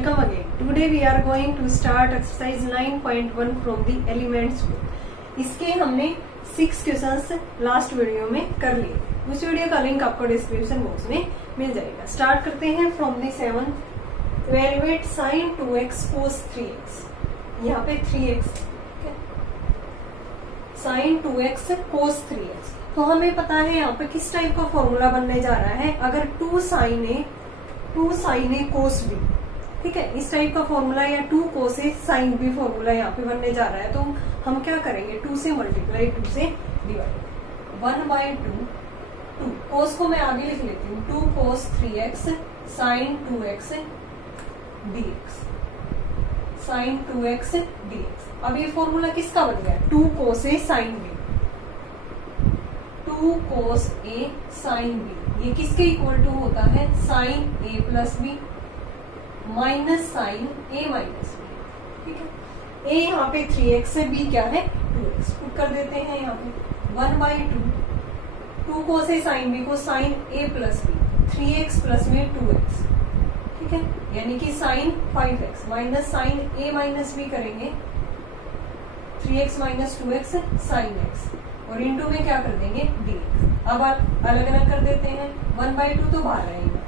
welcome again. Today we are going to start exercise 9.1 from the elements book. इसके हमने 6 questions last video में कर लिए। उस वीडियो का लिंक आपको डिस्क्रिप्शन बॉक्स में मिल जाएगा। स्टार्ट करते हैं from the 7th। Evaluate sin 2x cos 3x। यहाँ पे 3x sin 2x cos 3x। तो हमें पता है यहाँ पे किस टाइप का फॉर्मूला बनने जा रहा है। अगर 2 sin a cos b, ठीक है, इस टाइप का फॉर्मूला या 2 cos a sin b formula यहाँ पे बनने जा रहा है। तो हम क्या करेंगे, 2 से मल्टीप्लाई 2 से डिवाइड 1/2 2 cos को मैं आगे लिख लेती हूँ 2 cos 3x sin 2x dx sin 2x dx। अब ये फॉर्मूला किसका बन गया, 2 cos a sin b 2 cos a sin b। ये किसके इक्वल टू होता है, sin a plus b minus sin a minus b। ठीक है, a यहाँ पे 3x है, b क्या है 2x। पुट कर देते हैं यहाँ पे 1/2 2 cos a sin b को sin a plus b 3x plus में 2x। ठीक है, यानी कि sin 5x minus sin a minus b करेंगे 3x minus 2x sin x और इंटू में क्या कर देंगे dx। अब अलग अलग कर देते हैं 1/2 तो बाहर रहेगा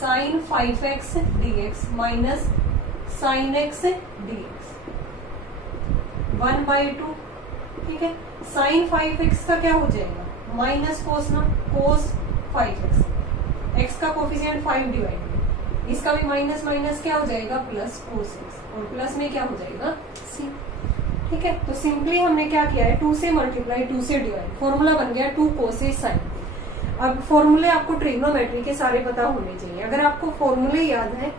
sin 5x dx minus sin x dx 1/2। ठीक है, sin 5x का क्या हो जाएगा माइनस cos ना cos 5x, x का कोफिशिएंट 5 डिवाइड में, इसका भी माइनस माइनस क्या हो जाएगा प्लस cos x और प्लस में क्या हो जाएगा c। ठीक है, तो सिंपली हमने क्या किया है 2 से मल्टीप्लाई 2 से डिवाइड, फॉर्मूला बन गया 2 cos a sin। अब फॉर्मूले आपको ट्रिग्नोमेट्री के सारे पता होने चाहिए। अगर आपको फॉर्मूले याद है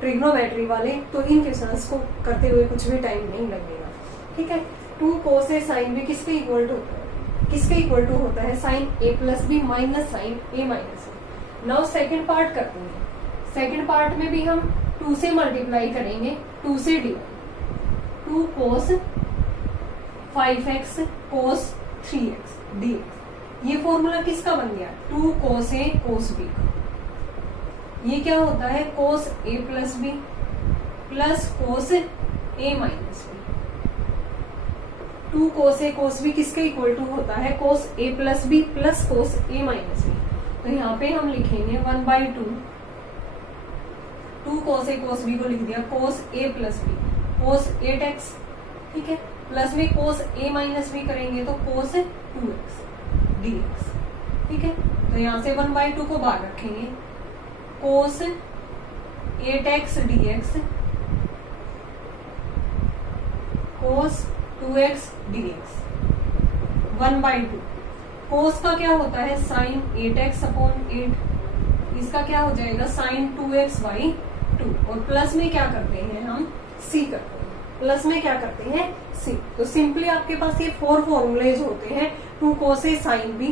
ट्रिग्नोमेट्री वाले तो इन क्वेश्चंस को करते हुए कुछ भी टाइम नहीं लगेगा। ठीक है, 2 cos a sin b किसके इक्वल टू होता है, किसके इक्वल टू होता है sin a plus b minus sin a minus b। Now second part करते हैं। सेकेंड पार्ट में भी हम 2 से मल्टीप्लाई करेंगे 2 से divide 2 cos 5x cos 3x dx। ये फॉर्मूला किसका बन गया 2 cos a cos b का। ये क्या होता है cos a plus b plus cos a minus b। 2 cos a cos b किसके इक्वल टू होता है cos a plus b plus cos a minus b। तो यहाँ पे हम लिखेंगे 1/2 2 cos a cos b को लिख दिया cos a plus b cos 8x। ठीक है, प्लस में cos a माइनस b करेंगे तो cos 2x dx। ठीक है, तो यहाँ से 1/2 को बाहर रखेंगे cos 8x dx cos 2x dx 1/2। cos का क्या होता है sin 8x अपॉन 8, इसका क्या हो जाएगा sin 2x/2 और प्लस में क्या करते हैं हम c करते हैं, प्लस में क्या करते हैं c। तो सिंपली आपके पास ये 4 फॉर्मूलेज होते हैं 2 cos a sin b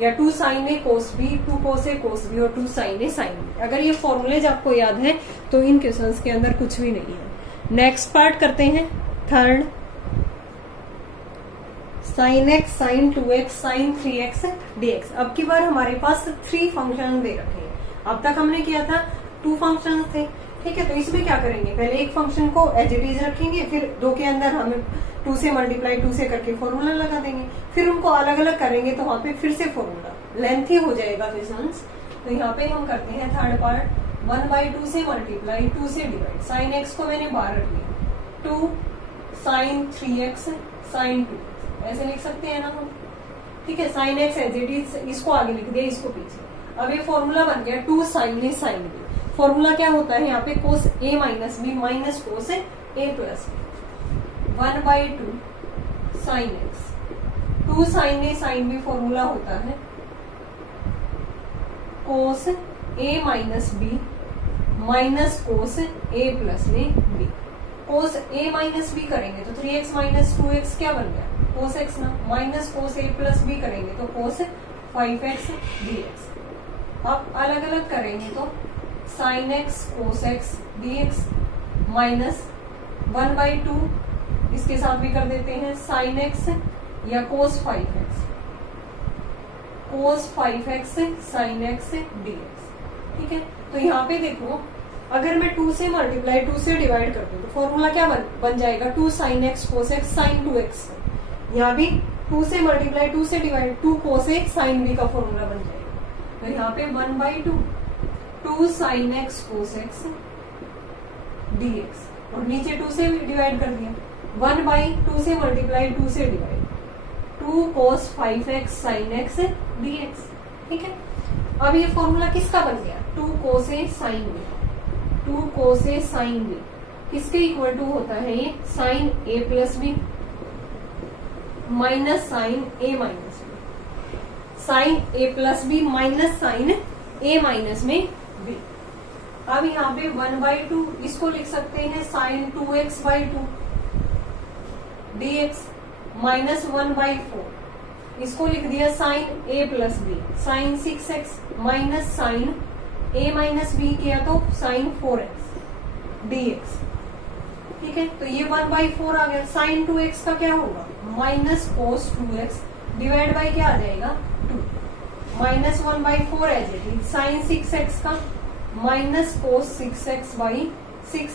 या 2 sin a cos b 2 cos a cos b और 2 sin a sin b। अगर ये फॉर्मूलेज आपको याद है तो इन क्वेश्चंस के अंदर कुछ भी नहीं है। नेक्स्ट पार्ट करते हैं third. sin x sin 2x sin 3x dx। अब की बार हमारे पास 3 फंक्शन दे रखे हैं। अब तक हमने किया था 2 फंक्शन थे। ठीक है, तो इसमें क्या करेंगे, पहले एक फंक्शन को एज इट इज रखेंगे, फिर 2 के अंदर हम 2 से मल्टीप्लाई 2 से करके फॉर्मूला लगा देंगे, फिर उनको अलग अलग करेंगे तो वहां पे फिर से फॉर्मूला लेंथी हो जाएगा क्वेश्चंस। तो यहाँ पे हम करते हैं थर्ड पार्ट 1/2 से मल्टीप्लाई 2 से डिवाइड। sin x को मैंने बाहर रख लिया 2 sin 3x sin 2, ऐसे लिख सकते हैं ना हम। ठीक है, sin x as it is, इसको आगे लिख दिया, इसको पीछे। अब ये फॉर्मूला बन गया 2 sin a sin b। Formula क्या होता है यहाँ पे cos a minus b minus cos a plus b 1/2 sin x 2 sin a sin b formula होता है cos a minus b minus cos a plus में b। cos a minus b करेंगे तो 3x माइनस 2x क्या बन गया cos x ना, minus cos a plus b करेंगे तो cos 5x dx। अब अलग अलग करेंगे तो sin x cos x dx minus 1/2, इसके साथ भी कर देते हैं sin x या cos 5x sin x dx। ठीक है, तो यहाँ पे देखो अगर मैं 2 से मल्टीप्लाई 2 से डिवाइड कर दूं तो फॉर्मूला क्या बन जाएगा 2 sin x cos x sin 2x। यहाँ भी 2 से मल्टीप्लाई 2 से divide 2 cos a sin b का फॉर्मूला बन जाएगा। तो यहाँ पे 1/2 2 sin x cos x dx, और नीचे 2 से डिवाइड कर दिया 1/2 से मल्टीप्लाई 2 से divide 2 cos 5x sin x dx। ठीक है, अब ये फॉर्मूला किसका बन गया 2 cos a sin b, 2 cos a sin b किसके इक्वल टू होता है ये sin a plus b minus sin a minus b, sin a plus b minus sin a minus में b। अब यहाँ पे 1/2 इसको लिख सकते हैं sin 2x/2 dx माइनस 1/4 इसको लिख दिया sin a plus b sin 6x minus sin a minus b किया तो sin 4x dx। ठीक है, तो ये 1/4 आ गया। sin 2x का क्या होगा minus cos 2x divide by क्या आ जाएगा 2 minus 1/4 as it is sin 6x का माइनस cos 6x/6,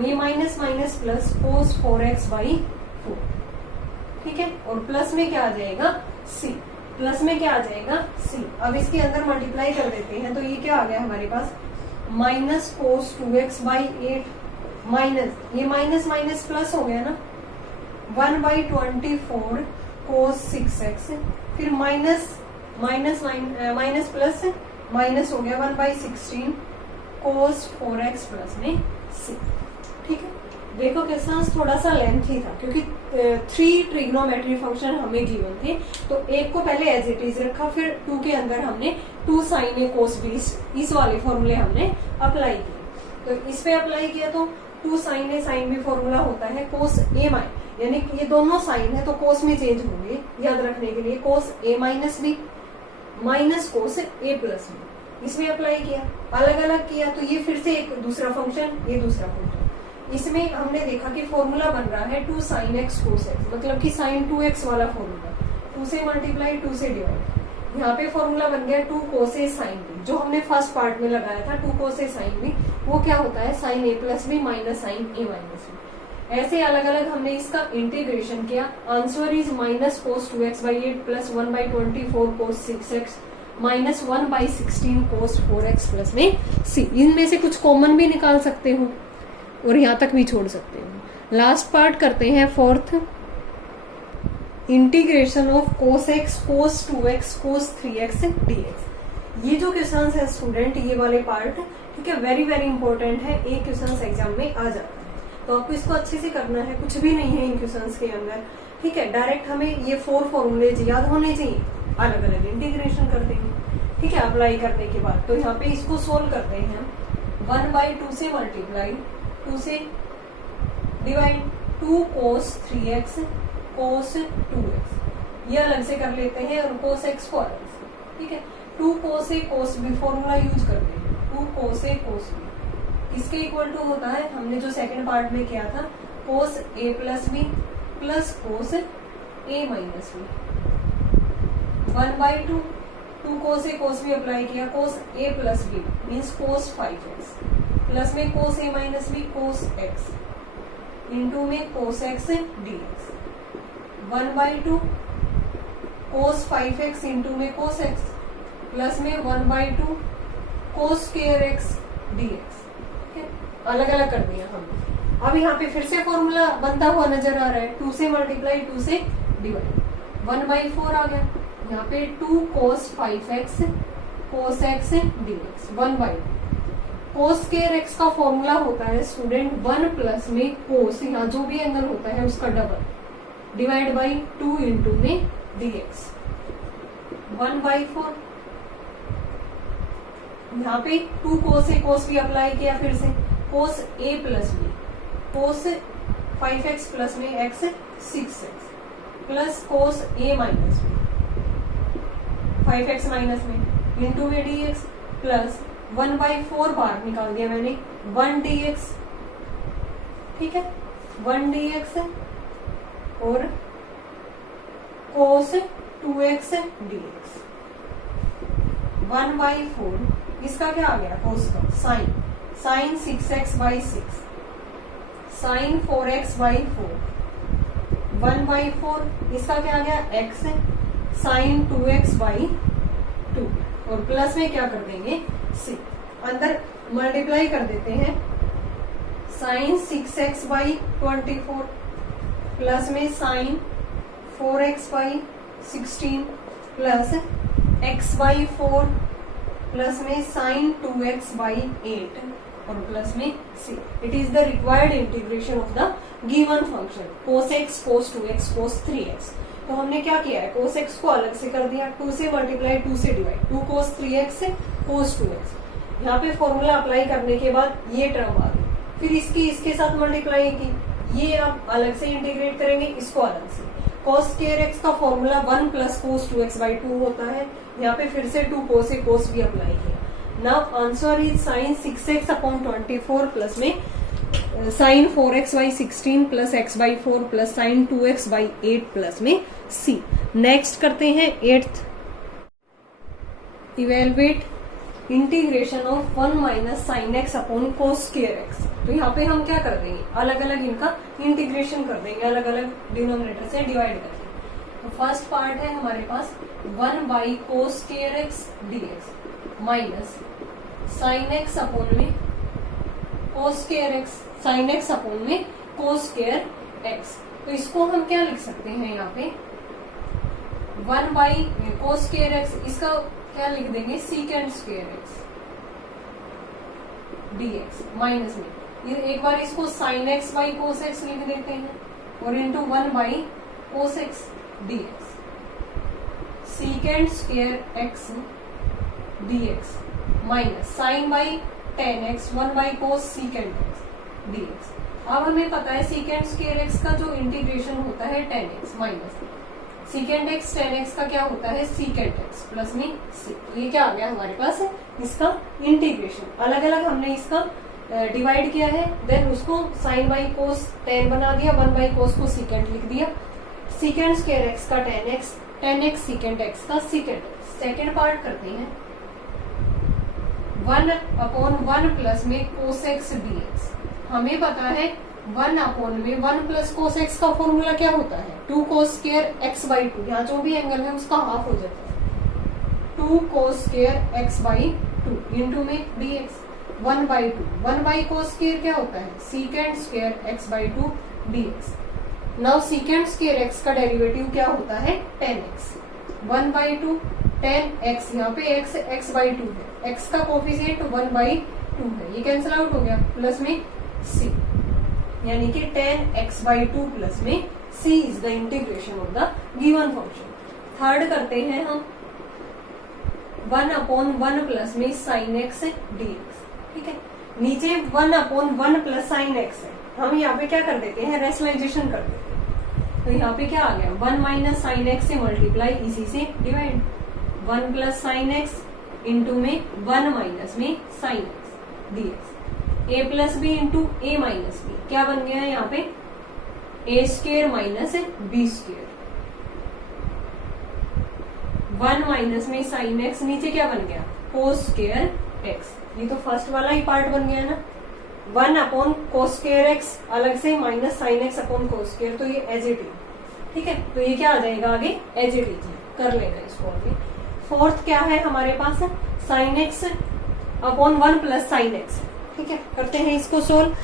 ये minus minus plus cos 4x/4। ठीक है, और प्लस में क्या आ जाएगा c, प्लस में क्या आ जाएगा c। अब इसके अंदर मल्टीप्लाई कर देते हैं तो ये क्या आ गया हमारे पास माइनस cos 2x/8 माइनस ये माइनस माइनस प्लस हो गया ना 1/24 cos 6x, फिर minus minus minus plus minus हो गया 1/16 cos 4x प्लस में c। ठीक है, देखो क्वेश्चन थोड़ा सा लेंथी था क्योंकि 3 ट्रिग्नोमेट्री फंक्शन हमें गिवन थे, तो एक को पहले एज इट इज रखा, फिर 2 के अंदर हमने 2 sin a cos b इस वाले फॉर्मूले हमने अप्लाई किए। तो इस पे अप्लाई किया तो 2 sin a sin b formula होता है cos a माइनस, यानी कि ये दोनों साइन है तो cos में चेंज होंगे, याद रखने के लिए cos a minus b minus cos a plus b। इसमें अप्लाई किया, अलग अलग किया तो ये फिर से एक दूसरा फंक्शन, ये दूसरा फंक्शन। इसमें हमने देखा कि फॉर्मूला बन रहा है 2 sin x cos x, मतलब कि sin 2x वाला फॉर्मूला 2 से मल्टीप्लाई 2 से डिवाइड। यहाँ पे फॉर्मूला बन गया 2 cos a sin b, जो हमने फर्स्ट पार्ट में लगाया था 2 cos a sin b, वो क्या होता है sin a plus b minus sin a minus b। ऐसे अलग अलग हमने इसका इंटीग्रेशन किया। Answer is minus cos 2x/8 plus 1/24 cos 6x minus 1/16 cos 4x plus में c। इनमें से कुछ कॉमन भी निकाल सकते हो और यहाँ तक भी छोड़ सकते हो। लास्ट पार्ट करते हैं fourth, integration of cos x cos 2x cos 3x dx। ये जो क्वेश्चन है स्टूडेंट, ये वाले पार्ट ठीक है वेरी वेरी इंपॉर्टेंट है, एक क्वेश्चन एग्जाम में आ जाता है, तो आपको इसको अच्छे से करना है, कुछ भी नहीं है इन क्वेश्चंस के अंदर। ठीक है, डायरेक्ट हमें ये 4 फॉर्मूलेज याद होने चाहिए, अलग अलग इंटीग्रेशन कर देंगे। ठीक है, अप्लाई करने के बाद तो यहाँ पे इसको सोल्व करते हैं 1/2 से मल्टीप्लाई 2 से divide 2 cos 3x cos 2x, ये अलग से कर लेते हैं, और cos x को अलग से। ठीक है, 2 cos a cos b formula use करते हैं, 2 cos a cos b इसके इक्वल टू होता है, हमने जो सेकंड पार्ट में किया था cos a plus b plus cos a minus b 1/2 2 cos a cos b apply किया, cos a plus b means cos 5x plus में cos a minus b cos x into में cos x dx 1/2 cos 5x into में cos x plus में 1/2 cos square x dx। अलग अलग कर दिया हमने। अब यहाँ पे फिर से फॉर्मूला बनता हुआ नजर आ रहा है, 2 से मल्टीप्लाई 2 से डिवाइड 1/4 आ गया। यहाँ पे 2 cos 5x cos x dx 1/2 cos square x का फॉर्मूला होता है स्टूडेंट 1 प्लस में cos, यहाँ जो भी एंगल होता है उसका डबल डिवाइड बाई 2 इंटू में dx 1/4। यहाँ पे 2 cos a cos b apply किया, फिर से cos a plus b cos 5x plus में x 6x plus cos a minus b 5x minus में इंटू में dx प्लस 1/4 बार निकाल दिया मैंने 1 dx। ठीक है, 1 dx और cos 2x dx 1/4, इसका क्या आ गया cos का sign 6x by 6, sign 4x by 4, 1/4 इसका क्या आ गया x है, साइन 2x बाई 2 और प्लस में क्या कर देंगे c, अंदर मल्टीप्लाई कर देते हैं, साइन 6x बाई 24 प्लस में sine 4x by 16 plus x by 4 plus में साइन 2x बाई 8 और प्लस में c. It is the required integration of the given function cos x, cos 2x, cos 3x. तो हमने क्या किया है, cos x को अलग से कर दिया, 2 से मल्टीप्लाई 2 से डिवाइड, 2 cos 3x से cos 2x. यहाँ पे फॉर्मूला अप्लाई करने के बाद ये टर्म आ गई, फिर इसकी इसके साथ मल्टीप्लाई की, ये आप अलग से इंटीग्रेट करेंगे, इसको अलग से. cos square x का formula 1 plus cos 2x by 2 होता है, यहाँ पे फिर से 2 cos से cos भी अप्लाई किया. Now answer is sine 6x upon 24 plus में sine 4x by 16 plus x by 4 plus sine 2x by 8 plus में c. नेक्स्ट करते हैं 8th. Evaluate integration of 1 minus sine x upon cos square x. तो यहाँ पे हम क्या कर देंगे, अलग अलग इनका इंटीग्रेशन कर देंगे, अलग अलग डिनोमिनेटर से डिवाइड करके. तो फर्स्ट पार्ट है हमारे पास 1 by cos square x dx minus sine x upon में cos square x, sine x upon में कोस स्क्वायर एक्स. तो इसको हम क्या लिख सकते हैं, यहाँ पे 1 बाई कोस स्क्वायर एक्स, इसका क्या लिख देंगे secant square x dx minus में ये एक बार इसको sine x by cos x लिख देते हैं और into 1 by cos x dx, secant square x dx minus sine by tan x 1 by cos secant x dx. अब हमें पता है सीकेंड स्क्वायर एक्स का जो इंटीग्रेशन होता है 10x माइनस सीकेंड एक्स 10x का क्या होता है सीकेंड एक्स प्लस में c. ये क्या आ गया हमारे पास है इसका इंटीग्रेशन. अलग अलग हमने इसका डिवाइड किया है, देन उसको साइन बाई कोस 10 बना दिया, 1 बाई कोस को सीकेंड लिख दिया. सीकेंड स्क्वायर एक्स का 10x सीकेंड एक्स का सीकेंड. सेकेंड पार्ट करते हैं 1 अपॉन 1 प्लस में कोस एक्स डीएक्स. हमें पता है 1 अपॉन में 1 प्लस कोस एक्स का फॉर्मूला क्या होता है 2 कोस स्क्वायर एक्स बाई 2. यहाँ जो भी एंगल है उसका हाफ हो जाता है 2 cos square x by 2 into में dx 1 by 2. 1 by cos square क्या होता है secant square x by 2 dx. Now secant square x का डेरिवेटिव क्या होता है 10x. 1 बाई 2 10x, यहाँ पे x बाई 2 है, x का कोफिशिएंट 1 बाई 2 है, ये कैंसिल आउट हो गया, प्लस में c, यानी कि 10x बाई 2 प्लस में c is the integration of the given function. Third करते हैं हम 1 अपॉन 1 प्लस में साइन एक्स डीएक्स. ठीक है, नीचे 1 अपॉन 1 प्लस साइन एक्स है, हम यहाँ पे क्या कर देते हैं रेशनलाइजेशन कर देते हैं. तो यहाँ पे क्या आ गया 1 माइनस साइन एक्स से मल्टीप्लाई इसी से divide 1 plus sine x into में 1 माइनस में sine x dx. a plus B into A minus b क्या बन गया है यहाँ पे a square minus b square. 1 minus में साइन एक्स नीचे क्या बन गया कोस स्क्वेयर एक्स. ये तो फर्स्ट वाला ही पार्ट बन गया ना. 1 अपॉन कोस स्क्वेयर एक्स अलग से minus sine x upon cos square, तो ये एज इट इज. ठीक है, तो ये क्या आ जाएगा आगे एज इट इज कर लेना इसको आगे. फोर्थ क्या है हमारे पास sine x upon 1 plus sine x. ठीक है, करते हैं इसको solve.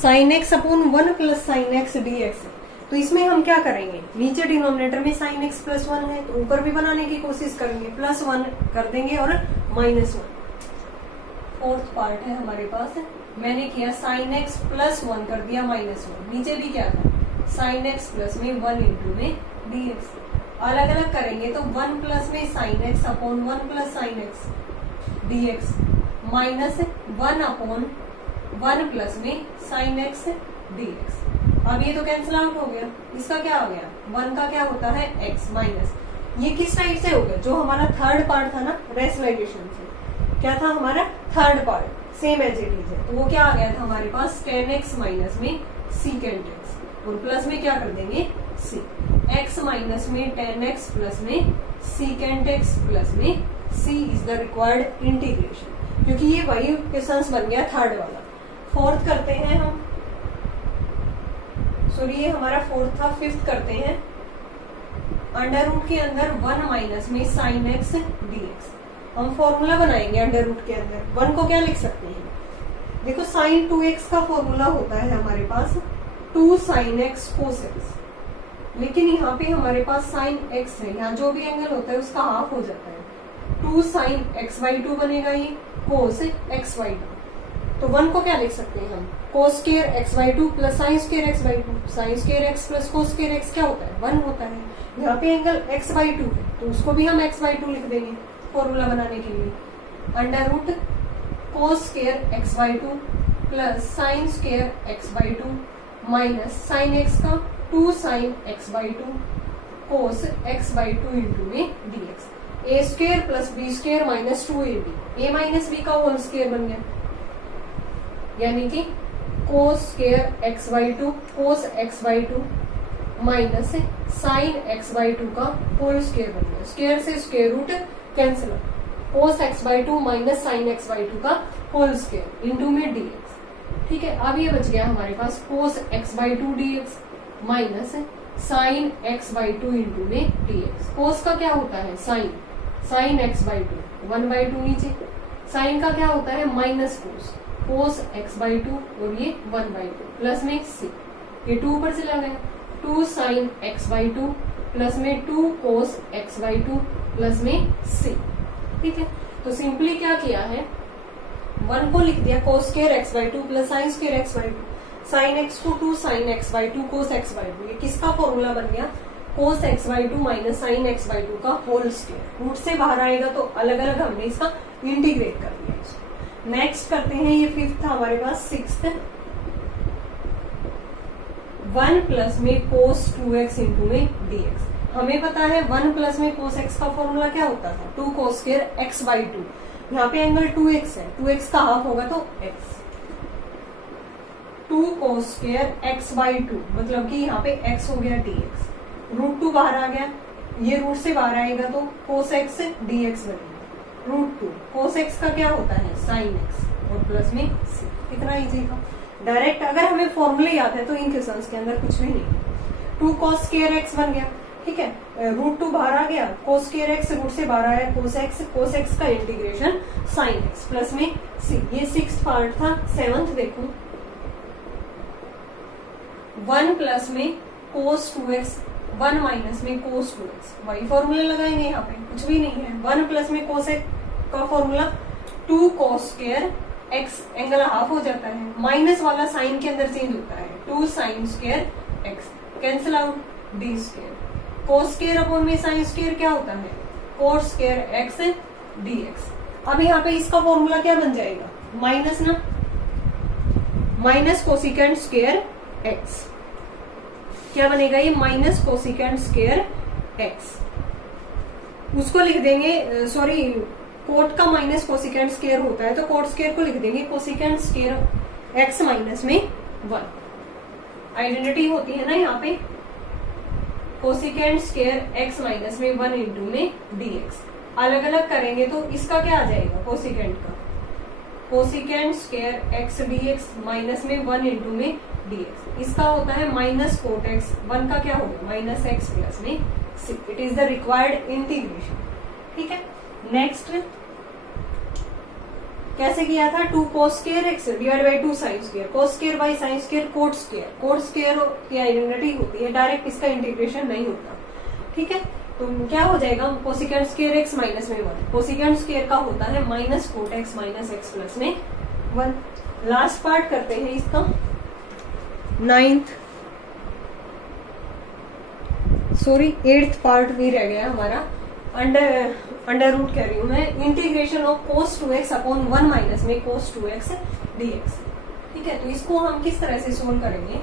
Sine x upon 1 plus sine x dx. तो इसमें हम क्या करेंगे नीचे डिनोमिनेटर में साइन एक्स प्लस 1 है तो ऊपर भी बनाने की कोशिश करेंगे, प्लस 1 कर देंगे और माइनस 1. फोर्थ पार्ट है हमारे पास, मैंने किया साइन एक्स प्लस 1 कर दिया माइनस 1. नीचे भी क्या था साइन एक्स प्लस में 1 इंटू में डीएक्स. अलग अलग करेंगे तो 1 प्लस में sine x upon 1 plus sine x dx minus 1 upon 1 plus में साइन एक्स डीएक्स. अब ये तो कैंसिल आउट हो गया, इसका क्या हो गया 1 का क्या होता है x माइनस. ये किस टाइप से हो गया जो हमारा थर्ड पार्ट था ना रेशनलाइजेशन से, क्या था हमारा third part same as it is है, तो वो क्या आ गया था हमारे पास 10x माइनस में सीकेंड एक्स और प्लस में क्या कर देंगे c. x माइनस में 10x प्लस में सीकेंड एक्स प्लस में c is the required integration. क्योंकि ये वही क्वेश्चन बन गया थर्ड वाला। फोर्थ करते हैं हम, सॉरी ये हमारा फोर्थ था। फिफ्थ करते हैं, अंडर रूट के अंदर 1 माइनस में साइन एक्स dx। हम फॉर्मूला बनाएंगे अंडर रूट के अंदर। 1 को क्या लिख सकते हैं, देखो साइन 2x का फॉर्मूला होता है हमारे पास 2 साइन एक्स कोस एक्स, लेकिन यहाँ पे हमारे पास साइन x है, यहाँ जो भी एंगल होता है उसका हाफ हो जाता है। 2 साइन x/2 बनेगा ये कोस x/2। तो 1 को क्या लिख सकते हैं हम, कोस square x/2 plus sine square x/2। Sign square x plus cos square x क्या होता है, 1 होता है। यहाँ पे एंगल x/2 है तो उसको भी हम x/2 लिख देंगे फॉर्मूला बनाने के लिए। Under root cos square x/2 plus sine square x/2 minus sine x का 2 sine x/2 cos x/2 into में dx। a square plus b square minus 2ab, a minus b का होल स्क्वायर बन गया, यानी कि cos square x/2 cos x/2 minus sine x/2 का whole square बन गया। स्क्वायर से square root cancel, cos x/2 minus sine x/2 का होल स्क्वायर इंटू में dx। ठीक है, अब ये बच गया हमारे पास cos x/2 dx minus sine x/2 into में dx। कोस का क्या होता है साइन, साइन x/2 1/2 नीचे, साइन का क्या होता है माइनस कोस, कोस x/2 और ये 1/2 प्लस में c, ये 2 ऊपर चला गया, 2 साइन x/2 प्लस में 2 कोस x/2 प्लस में c। ठीक है, तो सिंपली क्या किया है, 1 को लिख दिया cos square x/2 plus sine square x/2, sine x को 2 साइन x/2 कोस x/2। ये किसका फॉर्मूला बन गया, कोस x/2 माइनस साइन x/2 का होल स्क्वायर। रूट से बाहर आएगा तो अलग अलग हमने इसका इंटीग्रेट कर दिया इसको। नेक्स्ट करते हैं, ये फिफ्थ था हमारे पास। सिक्स्थ, 1 प्लस में कोस 2x इंटू में dx। हमें पता है 1 प्लस में कोस x का फॉर्मूला क्या होता था, 2 कोस स्क्वायर x/2। यहाँ पे एंगल 2x है, 2x का हाफ होगा तो x, 2 कोस स्क्वायर x/2 मतलब कि यहाँ पे x हो गया dx। रूट 2 बाहर आ गया, ये रूट से बाहर आएगा तो कोस x dx बनेगा। रूट 2 कोस x का क्या होता है साइन x और प्लस में c। कितना इजी था, डायरेक्ट अगर हमें फॉर्मूले याद है तो इन क्वेश्चंस के अंदर कुछ भी नहीं। 2 कोस स्क्वायर x बन गया, ठीक है, रूट 2 बाहर आ गया, कोस स्क्वायर x रूट से बाहर आया कोस x का इंटीग्रेशन साइन x प्लस में c। ये 6th पार्ट था। 7th देखो, 1 प्लस में कोस 2x 1 माइनस में कोस 2x, वही फॉर्मूला लगाएंगे, यहाँ पे कुछ भी नहीं है। 1 प्लस में कोस x का formula 2 cos square x, angle half हो जाता है, माइनस वाला साइन के अंदर चेंज होता है, 2 sine square x cancel out, d square, cos square upon में साइन स्क्वायर क्या होता है कोस स्क्वायर x dx। अब यहाँ पे इसका फॉर्मूला क्या बन जाएगा, माइनस ना, माइनस कोसिकेंट स्क्वायर x, क्या बनेगा ये माइनस कोसिकेंट स्क्वायर x। उसको लिख देंगे, सॉरी कोट का माइनस कोसिकेंट स्क्वायर होता है तो कोट स्क्वायर को लिख देंगे कोसिकेंट स्क्वायर x माइनस में 1। आइडेंटिटी होती है ना यहाँ पे, कोसिकेंट स्क्वायर x माइनस में 1 इंटू में dx। अलग अलग करेंगे तो इसका क्या आ जाएगा कोसिकेंट का, cosecant square x dx minus में 1 इंटू में dx। इसका होता है माइनस कोट x, 1 का क्या होगा माइनस x प्लस में c। It is the required integration. ठीक है, नेक्स्ट कैसे किया था, 2 cos square x divide by 2 sine square, cos square by sine square coat square. Coat square की आइडेंटिटी होती है, डायरेक्ट इसका इंटीग्रेशन नहीं होता। ठीक है, तो क्या हो जाएगा कोसिकेंट स्क्वायर x माइनस में 1, कोसिकेंट स्क्वायर का होता है minus cot x minus x plus में 1। लास्ट पार्ट करते हैं इसका, 9th, सॉरी 8th पार्ट भी रह गया हमारा। अंडर रूट कह रही हूं मैं, integration of cos 2x upon 1 minus में कोस 2x dx। ठीक है, तो इसको हम किस तरह से सोल्व करेंगे,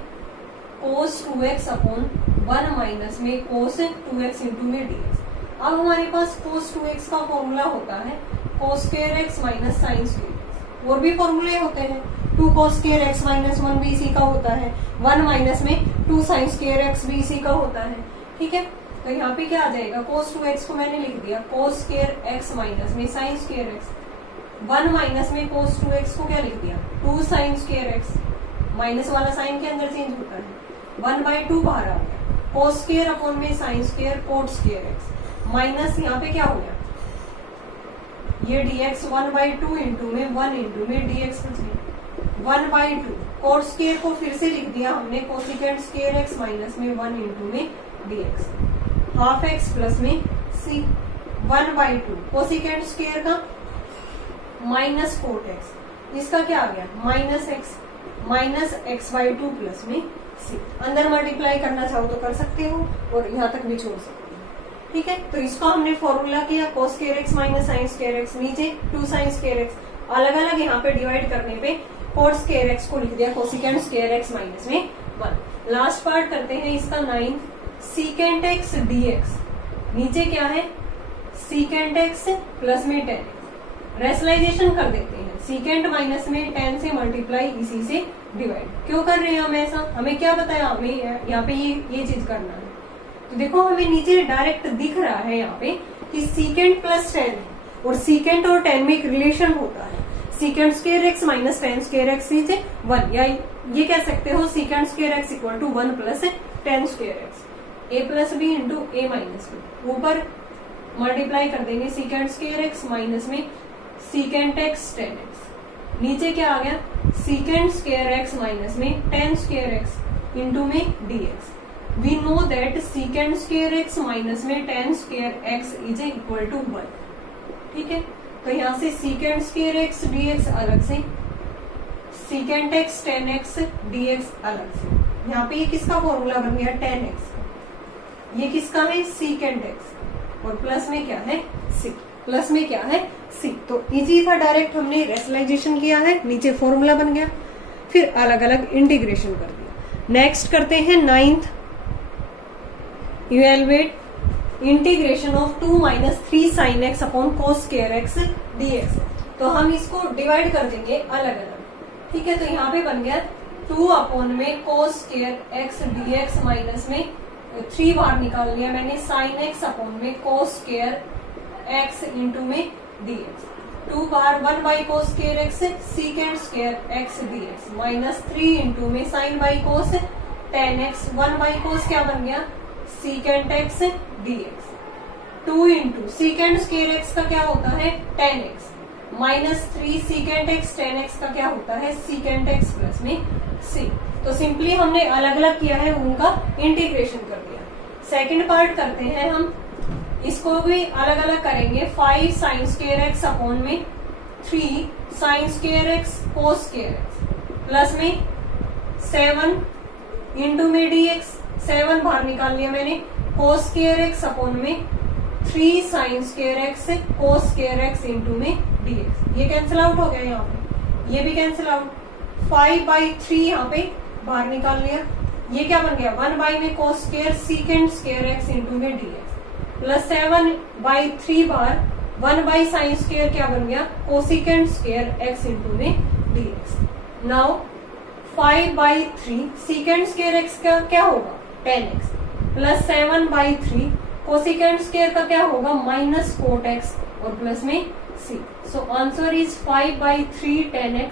कोस 2x अपॉन 1 माइनस में कोस 2x इंटू में dx। अब हमारे पास कोस 2x का फॉर्मूला होता है कोस square x minus sine square. और भी फॉर्मूले होते हैं, 2 कोस स्क्वायर x माइनस 1 भी इसी का होता है, 1 माइनस में 2 साइन स्क्वायर x भी इसी का होता है। ठीक है, तो यहाँ पे क्या आ जाएगा, कोस 2x को मैंने लिख दिया कोस स्क्वायर x माइनस में साइन स्क्वायर x 1 माइनस में cos 2x को क्या लिख दिया 2 sin स्क्वायर x, माइनस वाला साइन के अंदर चेंज होता है 1/2 बाहर आ गया, cos स्क्वायर अपॉन में sin square cot square x minus यहाँ पे क्या हो गया ये dx 1/2 इंटू में 1 इंटू में dx बच गया 1/2 cot स्क्वायर को फिर से लिख दिया हमने कोसिकेंट स्क्वायर x माइनस में 1 इंटू में dx हाफ x प्लस में c 1/2 कोसिकेंट स्क्वायर का माइनस कोट x, इसका क्या आ गया minus x minus x/2 plus में c, अंदर मल्टीप्लाई करना चाहो तो कर सकते हो और यहाँ तक भी छोड़ सकते हो। ठीक है, तो इसको हमने फॉर्मूला किया cos square x minus sign square x, नीचे 2 sin स्क्वायर x, अलग अलग यहाँ पे डिवाइड करने पे cot स्क्वायर x को लिख दिया कोसिकेंट स्क्वायर x माइनस में 1। लास्ट पार्ट करते हैं इसका 9 सीकेंट x dx, नीचे क्या है सीकेंट x प्लस में 10, रेशनलाइजेशन कर देते हैं सीकेंट माइनस में 10 से मल्टीप्लाई इसी से डिवाइड। क्यों कर रहे हैं हम ऐसा, हमें क्या बताया, हमें यहाँ पे ये चीज करना है। तो देखो हमें नीचे डायरेक्ट दिख रहा है यहाँ पे कि सीकेंट प्लस 10 है और सीकेंट और 10 में एक रिलेशन होता है secant square x minus 10 square x is 1, या ये कह सकते हो secant square x equal to 1 plus 10 square x, a plus B into A minus B, ऊपर मल्टीप्लाई कर देंगे सीकेंट स्क्वायर एक्स माइनस में सीकेंट एक्स 10x, नीचे क्या आ गया सीकेंट स्क्वायर एक्स माइनस में 10 स्क्वायर एक्स इंटू में dx। We know that secant square x minus में 10 square x is equal to 1। ठीक है, तो यहाँ से सीकेंट स्क्वायर एक्स dx अलग से, सीकेंट एक्स 10x dx अलग से, यहाँ पे ये किसका फॉर्मूला बन गया 10x का, ये किसका है सीकेंट एक्स और प्लस में क्या है c, प्लस में क्या है c, तो इजी था, डायरेक्ट हमने रेशनलाइजेशन किया है, नीचे फॉर्मूला बन गया, फिर अलग अलग इंटीग्रेशन कर दिया। नेक्स्ट करते हैं 9th, evaluate integration of 2 minus 3 sin x upon cos square x dx। तो हम इसको डिवाइड कर देंगे अलग अलग। ठीक है, तो यहाँ पे बन गया 2 अपॉन में cos square x dx minus में 3 बाहर निकाल लिया मैंने sin x अपॉन में cos स्क्वायर x इंटू में dx, 2 bar 1 by cos square x secant square x dx minus 3 into में sin by cos 10x, 1 by cos क्या बन गया secant x dx, 2 into secant square x का क्या होता है 10x minus 3 secant x 10x का क्या होता है सीकेंट x प्लस में c। तो सिंपली हमने अलग अलग किया है, उनका इंटीग्रेशन कर दिया। सेकंड पार्ट करते हैं हम, इसको भी अलग अलग करेंगे 5 sin स्क्वायर x अपॉन में 3 sin square x cos square x plus में 7 इंटू में dx, 7 बाहर निकाल लिया मैंने cos स्क्वायर x अपॉन में 3 sin square x cos square x into में dx, ये कैंसिल आउट हो गया, यहाँ पे ये भी कैंसिल आउट, 5/3 यहाँ पे बाहर निकाल लिया, ये क्या बन गया 1 बाई में cos square secant square x into में dx plus 7/3 bar 1 by sine square क्या बन गया कोसिकेंट स्क्वायर x इंटू में dx। Now 5/3 secant square x का क्या होगा 10x प्लस 7/3 कोसिकेंट स्क्वायर का क्या होगा माइनस कोट x और प्लस में c। So answer is 5/3 10x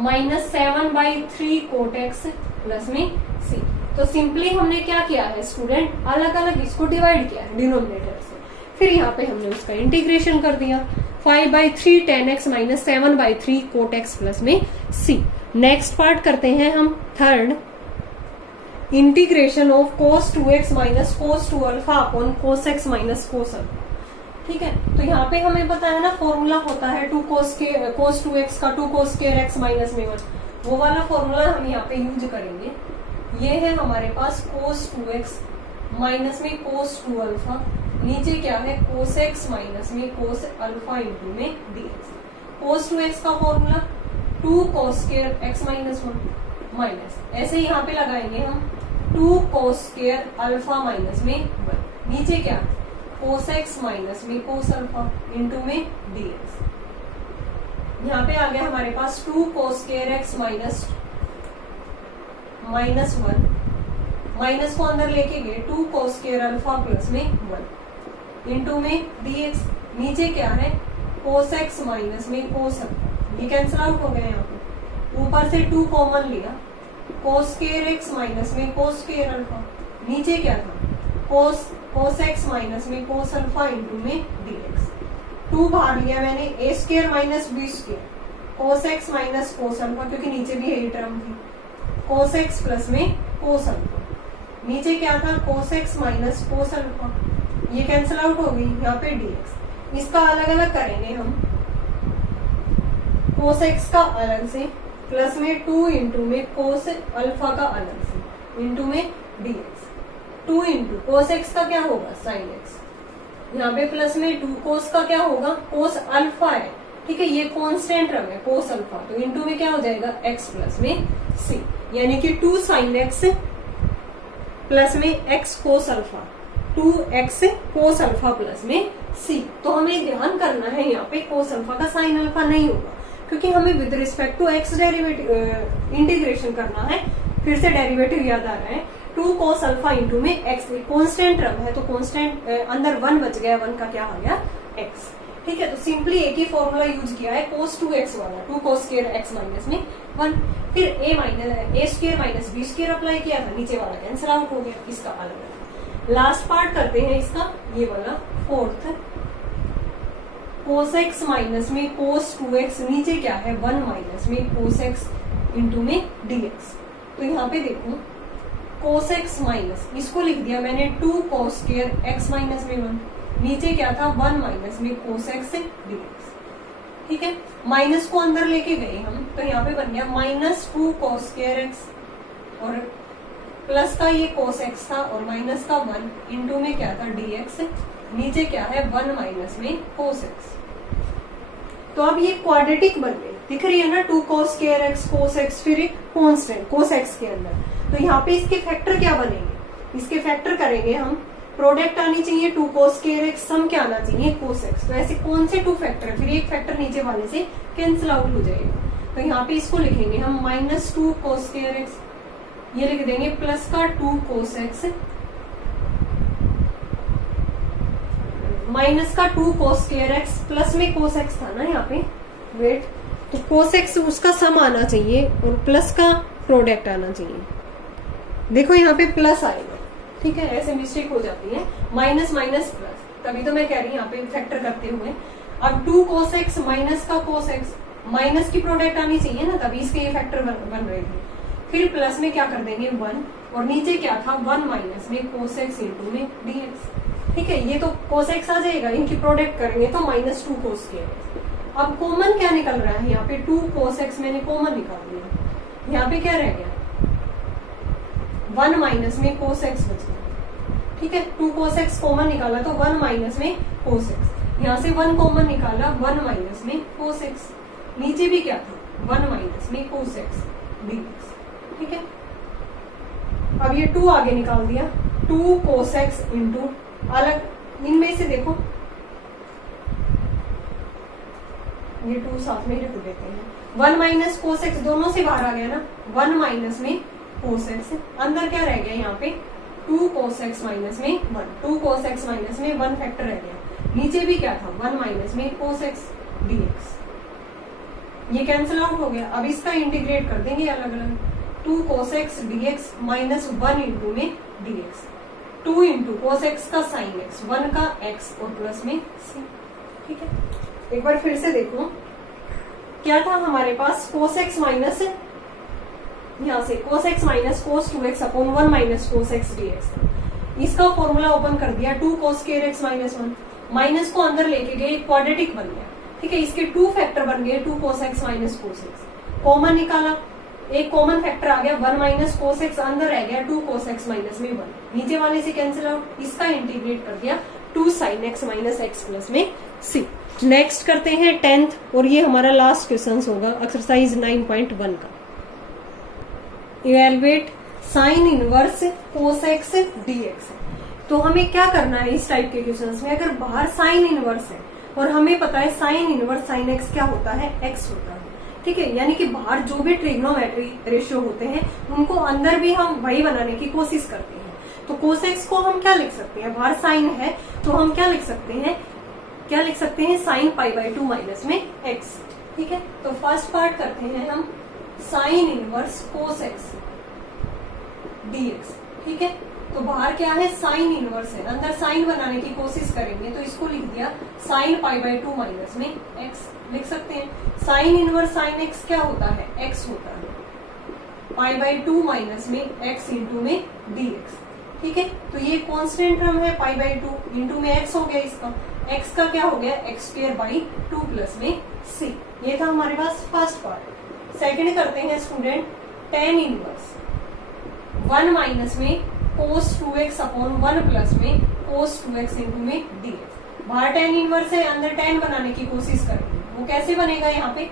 minus 7/3 cot x plus में c। तो सिंपली हमने क्या किया है स्टूडेंट, अलग अलग इसको डिवाइड किया है डिनोमिनेटर से, फिर यहाँ पे हमने उसका इंटीग्रेशन कर दिया 5/3 10x minus 7/3 cot x plus में c। नेक्स्ट पार्ट करते हैं हम third, integration of cos 2x minus cos 2 alpha upon cos x minus cos alpha. ठीक है, तो यहाँ पे हमें पता है ना फॉर्मूला होता है 2 cos 2x का 2 cos स्क्वायर x माइनस में 1, वो वाला फॉर्मूला हम यहाँ पे यूज करेंगे। ये है हमारे पास cos 2x माइनस में cos 2 अल्फा, नीचे क्या है cos x माइनस में cos अल्फा इंटू में dx। cos 2x का formula 2 cos square x minus 1 minus, ऐसे यहाँ पे लगाएंगे हम 2 cos स्क्वायर अल्फा माइनस में 1, नीचे क्या cos x माइनस में cos अल्फा इंटू में dx। यहाँ पे आ गया हमारे पास 2 cos square x minus 1, minus को अंदर लेके गए 2 cos स्क्वायर अल्फा प्लस में 1 इंटू में dx, नीचे क्या है कोस एक्स माइनस में कोस अल्फा, ये कैंसिल आउट हो गया यहाँ पे। ऊपर से 2 कॉमन लिया, कोस स्क्वायर एक्स माइनस में कोस स्क्वायर अल्फा, नीचे क्या था कोस एक्स माइनस में कोस अल्फा इंटू में dx। 2 बाहर लिया मैंने, a square minus b square, cos x minus cos alpha, क्योंकि नीचे भी यही टर्म थी, कोस एक्स प्लस में कोस अल्फा, नीचे क्या था कोस एक्स माइनस कोस अल्फा, ये कैंसिल आउट हो गई यहाँ पे dx। इसका अलग अलग करेंगे हम, कोस एक्स का अलग से प्लस में 2 इंटू में कोस अल्फा का अलग से इंटू में dx। 2 इंटू कोस एक्स का क्या होगा साइन एक्स, यहाँ पे प्लस में 2 कोस का क्या होगा कोस अल्फा है, ठीक है, ये कांस्टेंट टर्म है कोस अल्फा, तो इंटू में क्या हो जाएगा x प्लस में c, यानी कि 2 साइन एक्स प्लस में x cos alpha, 2x cos alpha plus में c। तो हमें ध्यान करना है यहाँ पे कोस अल्फा का साइन अल्फा नहीं होगा, क्योंकि हमें with respect to x derivative integration करना है। फिर से डेरिवेटिव याद आ रहा है, 2 कोस अल्फा इंटू में x, कॉन्स्टेंट टर्म है तो कॉन्स्टेंट अंदर 1 बच गया, 1 का क्या आ गया x, ठीक है। तो सिंपली एक ही फॉर्मूला यूज किया है कोस 2x वाला, 2 कोस स्क्वायर x माइनस में 1, फिर a square minus b square apply किया था, नीचे वाला कैंसिल आउट हो गया, इसका अलग। लास्ट पार्ट करते हैं इसका, ये वाला फोर्थ, कोस एक्स माइनस में कोस 2x, नीचे क्या है 1 माइनस में कोस एक्स इंटू में dx। तो यहाँ पे देखो कोस एक्स माइनस, इसको लिख दिया मैंने 2 कोस स्क्वायर एक्स माइनस में 1, नीचे क्या था 1 माइनस में कोस एक्स dx, ठीक है। माइनस को अंदर लेके गए हम, तो यहाँ पे बन गया माइनस 2 कोस स्क्वायर एक्स, और प्लस का ये कोस एक्स था और माइनस का 1 इंटू में क्या था dx, नीचे क्या है 1 माइनस में कोस एक्स। तो अब ये क्वाड्रेटिक बन गई, दिख रही है ना, 2 cos square x cos x, फिर कांस्टेंट कोस एक्स के अंदर। तो यहाँ पे इसके फैक्टर क्या बनेंगे, इसके फैक्टर करेंगे हम, प्रोडक्ट आनी चाहिए 2 कोस स्क्वायर एक्स, सम क्या आना चाहिए कोस एक्स। तो ऐसे कौन से 2 फैक्टर, फिर एक फैक्टर नीचे वाले से कैंसिल आउट हो जाएगा। तो यहाँ पे इसको लिखेंगे हम माइनस 2 कोस स्क्वायर एक्स, ये लिख देंगे प्लस का 2 कोस एक्स, माइनस का 2 कोस स्क्वायर एक्स, प्लस में कोस एक्स था ना यहाँ पे, वेट, तो कोस एक्स उसका सम आना चाहिए और प्लस का प्रोडक्ट आना चाहिए। देखो यहाँ पे प्लस आएगा, ठीक है, ऐसे मिस्टेक हो जाती है, माइनस माइनस प्लस, तभी तो मैं कह रही हूँ यहाँ पे फैक्टर करते हुए। अब 2 कोस एक्स माइनस का कोस एक्स, माइनस की प्रोडक्ट आनी चाहिए ना, तभी इसके ये फैक्टर बन रहे थे। फिर प्लस में क्या कर देंगे 1, और नीचे क्या था 1 माइनस में कोस एक्स इंटू में dx, ठीक है। ये तो कोस एक्स आ जाएगा, इनकी प्रोडक्ट करेंगे तो माइनस 2 कोस स्क्वायर। अब कॉमन क्या निकल रहा है यहाँ पे, 2 कोस एक्स मैंने कॉमन निकाल दिया, यहाँ पे क्या रह गया 1 माइनस में कोस एक्स बच गया, ठीक है। 2 कोस एक्स कॉमन निकाला तो 1 माइनस में कोस एक्स, यहाँ से 1 कॉमन निकाला 1 माइनस में कोस एक्स, नीचे भी क्या था 1 माइनस में कोस एक्स dx, ठीक है। अब ये 2 आगे निकाल दिया, 2 कोस एक्स इंटू, अलग इनमें से देखो ये 2 साथ में ही रख देते हैं, 1 माइनस कोस एक्स दोनों से बाहर आ गया ना, 1 माइनस में कोस एक्स, अंदर क्या रह गया यहाँ पे 2 कोस एक्स माइनस में 1, 2 कोस एक्स माइनस में 1 फैक्टर रह गया, नीचे भी क्या था 1 माइनस में कोस एक्स dx, ये कैंसिल आउट हो गया। अब इसका इंटीग्रेट कर देंगे अलग अलग, 2 cos x dx minus 1 into में dx, 2 इंटू कोस एक्स का साइन एक्स, 1 का x और प्लस में c, ठीक है। एक बार फिर से देखो क्या था हमारे पास, कोस एक्स माइनस, यहाँ से कोस एक्स माइनस कोस 2x upon 1 minus cos x dx था, इसका फॉर्मूला ओपन कर दिया 2 cos square x minus 1, minus को अंदर लेके गए, क्वाड्रेटिक बन गया, ठीक है। इसके 2 फैक्टर बन गए 2 cos x minus cos x, common निकाला, एक कॉमन फैक्टर आ गया 1 माइनस कोस एक्स, अंदर रह गया 2 कोस एक्स माइनस में 1, नीचे वाले से कैंसिल आउट, इसका इंटीग्रेट कर दिया 2 sine x minus x plus में c। नेक्स्ट करते हैं 10th, और ये हमारा लास्ट क्वेश्चन होगा एक्सरसाइज 9.1 का। Evaluate sign inverse cos x dx। तो हमें क्या करना है इस टाइप के क्वेश्चंस में, अगर बाहर साइन इनवर्स है और हमें पता है साइन इनवर्स साइन एक्स क्या होता है, x होता है, ठीक है। यानी कि बाहर जो भी ट्रिग्नोमेट्री रेशियो होते हैं उनको अंदर भी हम वही बनाने की कोशिश करते हैं। तो कोस एक्स को हम क्या लिख सकते हैं, बाहर साइन है तो हम क्या लिख सकते हैं क्या लिख सकते हैं, साइन पाई बाई 2 माइनस में एक्स। ठीक है, तो फर्स्ट पार्ट करते हैं हम, sine inverse cos x dx. ठीक है, तो बाहर क्या है, साइन इनवर्स है, अंदर साइन बनाने की कोशिश करेंगे तो इसको लिख दिया साइन पाई बाई 2 माइनस में एक्स लिख सकते हैं। साइन इनवर्स साइन एक्स क्या होता है, एक्स होता है, पाई बाई 2 माइनस में एक्स इंटू में डीएक्स। ठीक है, तो ये कांस्टेंट टर्म है, पाई बाई 2 इंटू में एक्स हो गया, इसका एक्स का क्या हो गया, एक्स स्क्वायर बाई 2 प्लस में सी। ये था हमारे पास फर्स्ट पार्ट। सेकंड करते हैं स्टूडेंट, टेन इनवर्स 1 माइनस में कोस 2x अपॉन 1 प्लस में कोस 2x इंटू में dx। बाहर टेन इनवर्स है, अंदर टेन बनाने की कोशिश करेंगे, वो कैसे बनेगा, यहाँ पे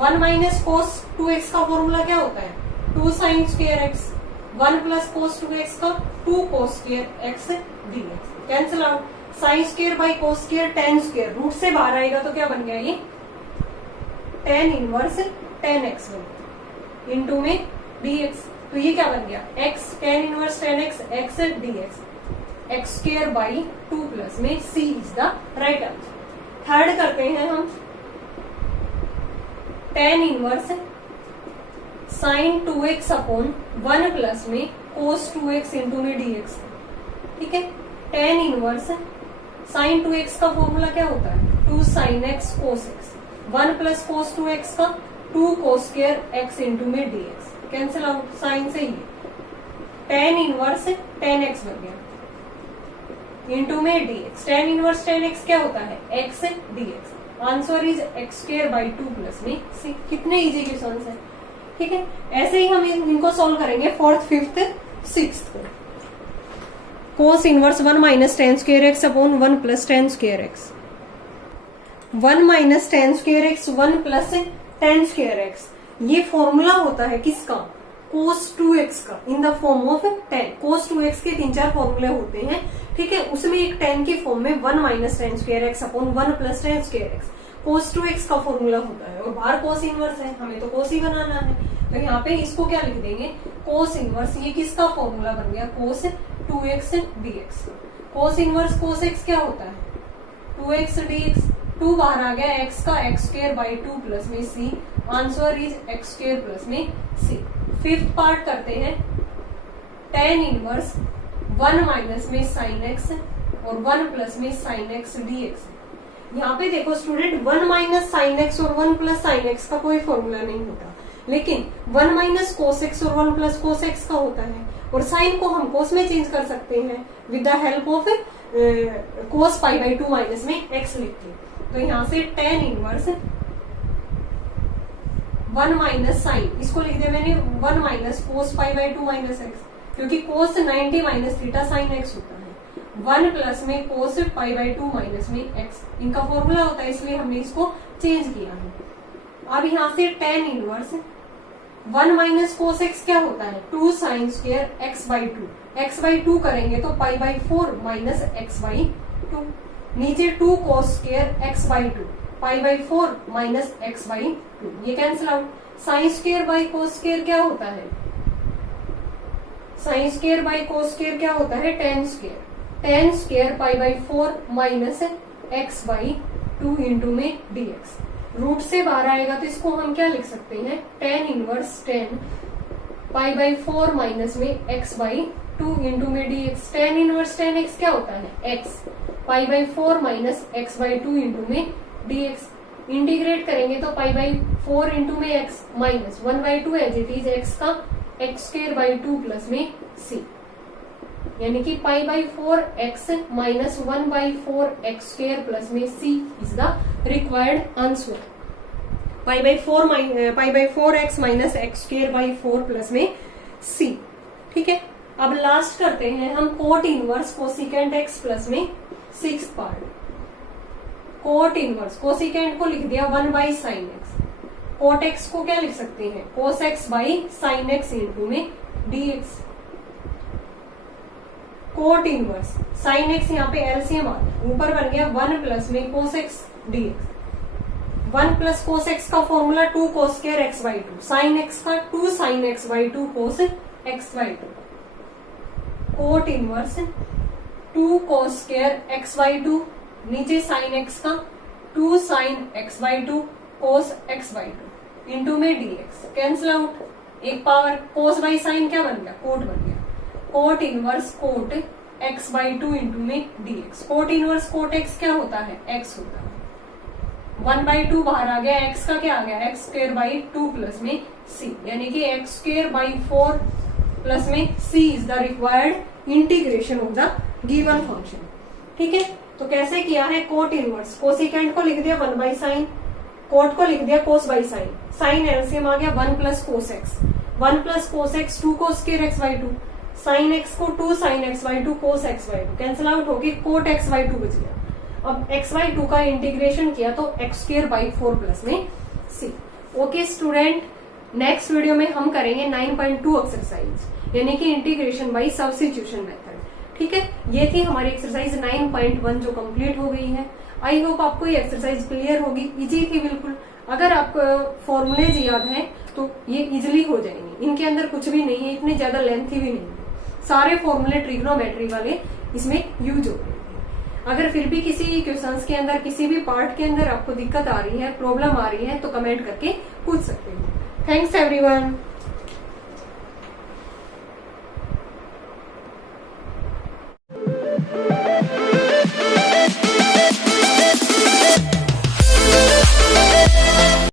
1 माइनस कोस 2x का फॉर्मूला क्या होता है, 2 sine square x, 1 plus cos 2x का 2 cos square x dx। Cancel out, sine square by cos square tan square, root से बाहर आएगा तो क्या बन गया, ये टेन इनवर्स 10x इंटू में dx। तो ये क्या बन गया, x tan inverse 10x x dx, x square by 2 plus में c is the right answer. Third करते हैं हम, tan inverse sign 2x upon 1 plus में कोस 2x इंटू में dx। ठीक है, टेन इनवर्स साइन 2x का फॉर्मूला क्या होता है, 2 साइन x कोस x, 1 प्लस कोस 2x का 2 कोस स्क्वायर x इंटू में dx। कैंसिल आउट, साइन से ही टेन इनवर्स 10x बन गया इंटू में dx। टेन इनवर्स 10x क्या होता है, x dx। Answer is x square by 2 plus में c। कितने इजी क्वेश्चन है। ठीक है, ऐसे ही हम इनको सॉल्व करेंगे फोर्थ, फिफ्थ, सिक्स्थ को। Cos inverse 1 minus tan square x upon 1 plus tan square x, 1 minus tan square x 1 plus tan square x. ये फॉर्मूला होता है किसका, कोस 2x का, in the form of 10। Cos 2x के 3-4 फॉर्मूले होते हैं। ठीक है, उसमें एक 10 के फॉर्म में 1 minus tan square x upon 1 plus tan square x cos 2x का फॉर्मूला होता है, और बाहर कोस इनवर्स है, हमें तो कोस ही बनाना है। तो यहाँ पे इसको क्या लिख देंगे, कोस इनवर्स, ये किसका फॉर्मूला बन गया, कोस 2x dx। कोस इनवर्स कोस x क्या होता है, 2x dx, 2 बाहर आ गया, x का एक्स स्क्वायर बाई 2 प्लस में c। Answer is x square plus में c। फिफ्थ पार्ट करते हैं, टेन इनवर्स 1 माइनस में साइन x और 1 प्लस में साइन x dx। यहाँ पे देखो स्टूडेंट, 1 माइनस साइन x और 1 प्लस साइन x का कोई फॉर्मूला नहीं होता, लेकिन 1 माइनस कोस x और 1 प्लस कोस x का होता है, और साइन को हम कोस में चेंज कर सकते हैं with the help of cos pi by 2 minus में x लिख के। तो यहाँ से टेन इनवर्स 1 माइनस साइन, इसको लिख दिया मैंने 1 minus cos pi by 2 minus x, क्योंकि कोस 90 माइनस थीटा साइन एक्स होता है, 1 प्लस में कोस पाई बाई 2 माइनस में एक्स, इनका फॉर्मूला होता है, इसलिए हमने इसको चेंज किया है। अब यहाँ से tan inverse 1 minus cos x क्या होता है, 2 sine square x by 2, x by 2 करेंगे तो pi by 4 minus x by 2, नीचे 2 cos square x by 2, pi by 4 minus x by 2, ये cancel out. Sine square by cos square क्या होता है, sign square by cos square क्या होता है, ten square, tan square pi by 4 minus x by 2 into में dx। Root से बाहर आएगा तो इसको हम क्या लिख सकते हैं, tan inverse 10 pi by 4 minus में एक्स बाई 2 इंटू में dx। टेन इनवर्स 10x क्या होता है, x, pi by 4 minus x by 2 into में dx। इंटीग्रेट करेंगे तो पाई बाई 4 इंटू में x minus 1 by 2 as it is x का एक्स स्क्वायर बाई 2 प्लस में c, यानी कि pi by 4 x minus 1 by 4 x square plus में c is the required answer. Pi by 4 x minus x square by 4 plus में c। ठीक है, अब last करते हैं हम cot inverse cosecant x plus में six part. Cot inverse, cosecant को लिख दिया 1 by sine x, cot x को क्या लिख सकते हैं, cos x by sine x into में dx। Cot inverse sine x, यहाँ पे एलसीएम आ गया, ऊपर बन गया 1 प्लस में cos x dx। 1 plus cos x का formula 2 cos square x by 2, sine x का 2 sine x by 2 cos x by 2। Cot inverse 2 cos square x by 2 नीचे साइन एक्स का 2 sine x by 2 cos x by 2 into में dx cancel out, एक power cos by sine क्या बन गया, cot बन गया, cot inverse cot x by 2 into में dx। Cot inverse cot x क्या होता है, x होता है। 1 बाई 2 बाहर आ गया, x का क्या आ गया, एक्स स्क्र बाई 2 प्लस में c, यानी कि एक्स स्क्र बाई 4 प्लस में c is the required integration of the given function. ठीक है, तो कैसे किया है, कोट इनवर्स, कोसिकेंट को लिख दिया 1 बाई साइन, कोट को लिख दिया कोस बाई साइन, साइन एलसीएम आ गया 1 plus cos x, 1 plus cos x 2 cos square x by 2, sine x को 2 sine x by 2 cos x by 2 cancel out होगी, कोट एक्स बाई 2 बच गया। अब एक्स बाई 2 का इंटीग्रेशन किया तो एक्स स्क्वायर बाई 4 प्लस में सी। ओके स्टूडेंट, नेक्स्ट वीडियो में हम करेंगे 9.2 एक्सरसाइज, यानी कि इंटीग्रेशन बाई सब्स्टिट्यूशन मेथड। ठीक है, ये थी हमारी एक्सरसाइज 9.1 जो कंप्लीट हो गई है। आई होप आपको ये एक्सरसाइज क्लियर होगी, इजी थी बिल्कुल। अगर आपको फॉर्मूलेज याद है तो ये इजिली हो जाएंगे, इनके अंदर कुछ भी नहीं है, इतने ज्यादा लेंथी भी नहीं है, सारे फॉर्मूले ट्रिग्नोमेट्री वाले इसमें यूज हो रहे हैं। अगर फिर भी किसी क्वेश्चंस के अंदर, किसी भी पार्ट के अंदर आपको दिक्कत आ रही है, प्रॉब्लम आ रही है, तो कमेंट करके पूछ सकते हो। Thanks everyone.